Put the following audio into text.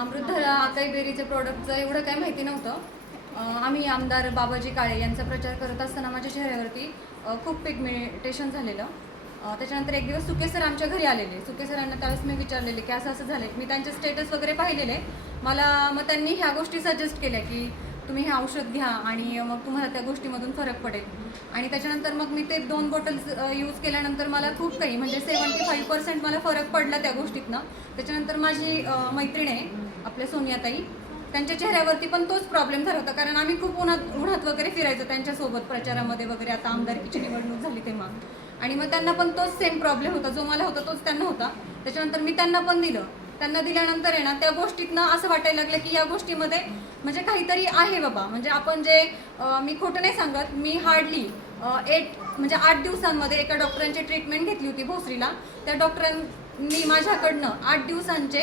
अमृतधारा acai बेरीच्या प्रोडक्टचं एवढं काही माहिती नव्हतं. आम्ही आमदार बाबाजी काळे यांचा प्रचार करत असताना माझ्या चेहऱ्यावरती खूप पिगमेंटेशन झालेलं. त्याच्यानंतर एक दिवस सुके सर आमच्या घरी आलेले. सुके सरांना त्यावेळेस मी विचारलेले की असं असं झालं. मी त्यांचे स्टेटस वगैरे पाहिलेले. मग त्यांनी ह्या गोष्टी सजेस्ट केल्या की तुम्ही हे औषध घ्या आणि मग तुम्हाला त्या गोष्टीमधून फरक पडेल. आणि त्याच्यानंतर मग मी ते 2 बॉटल्स यूज केल्यानंतर मला खूप काही म्हणजे 75% मला फरक पडला त्या गोष्टीतनं. त्याच्यानंतर माझी मैत्रीण आहे आपल्या सोनियाताई, त्यांच्या चेहऱ्यावरती पण तोच प्रॉब्लेम झाला होता. कारण आम्ही खूप उन्हात वगैरे फिरायचो त्यांच्यासोबत प्रचारामध्ये वगैरे. आता आमदारकीची निवडणूक झाली तेव्हा, आणि मग त्यांना पण तोच सेम प्रॉब्लेम होता. जो मला होता तोच त्यांना होता. त्याच्यानंतर मी त्यांना पण दिलं. त्यांना दिल्यानंतर आहे ना त्या गोष्टीतनं असं वाटायला लागलं की या गोष्टीमध्ये म्हणजे काहीतरी आहे बाबा. म्हणजे आपण जे मी खोटं नाही सांगत, मी हार्डली 8 दिवसांमध्ये एका डॉक्टरांची ट्रीटमेंट घेतली होती भोसरीला. त्या डॉक्टरांनी माझ्याकडनं 8 दिवसांचे